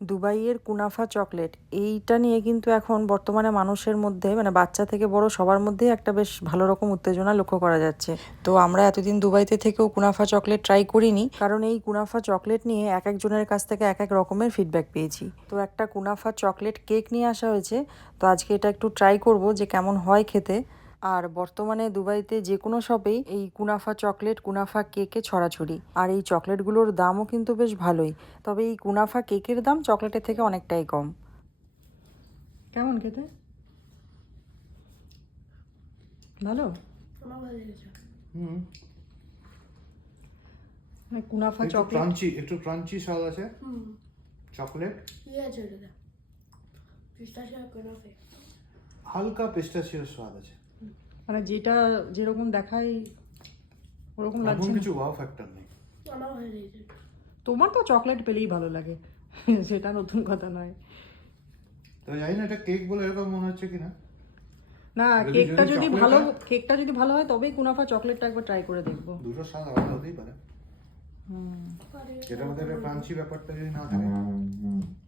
দুবাইয়ের কুনাফা চকলেট, এইটা নিয়ে কিন্তু এখন বর্তমানে মানুষের মধ্যে মানে বাচ্চা থেকে বড় সবার মধ্যেই একটা বেশ ভালো রকম উত্তেজনা লক্ষ্য করা যাচ্ছে। তো আমরা এতদিন দুবাইতে থেকেও কুনাফা চকলেট ট্রাই করিনি, কারণ এই কুনাফা চকলেট নিয়ে এক একজনের কাছ থেকে এক এক রকমের ফিডব্যাক পেয়েছি। তো একটা কুনাফা চকলেট কেক নিয়ে আসা হয়েছে, তো আজকে এটা একটু ট্রাই করব যে কেমন হয় খেতে। আর বর্তমানে দুবাইতে যে কোনো শপেই এই কুনাফা চকলেট কুনাফা কেকে ছড়াছড়ি। আর এই চকলেটগুলোর দামও কিন্তু বেশ ভালোই। তবে এই কুনাফা কেকের দাম চকলেটের থেকে অনেকটাই কম। কেমন খেতে? ভালো? মানে কুনাফা চকলেট ক্রাঞ্চি একটু ক্রাঞ্চি স্বাদ আছে। চকলেট? কনাফে। হালকা পেস্টাচিওর স্বাদ আছে। মানে যেটা যেরকম দেখাই ওরকম লাগছে না। কিছু ওয়াও ফ্যাক্টর নেই। আমার ভালো লেগেছে তোমার তো চকলেট পেলেই ভালো লাগে। সেটা নতুন কথা নয়। তবে জানি না এটা কেক বলে এরকম মনে হচ্ছে কিনা। না যদি- কেকটা যদি যদি chocolate ভালো হয়? কেকটা যদি ভালো হয় তবেই কুনাফা চকলেটটা একবার ট্রাই করে দেখব। দুটো স্বাদ আলাদা হতেই পারে। হুম। মধ্যে একটা ক্রাঞ্চি ব্যাপারটা যদি না থাকে।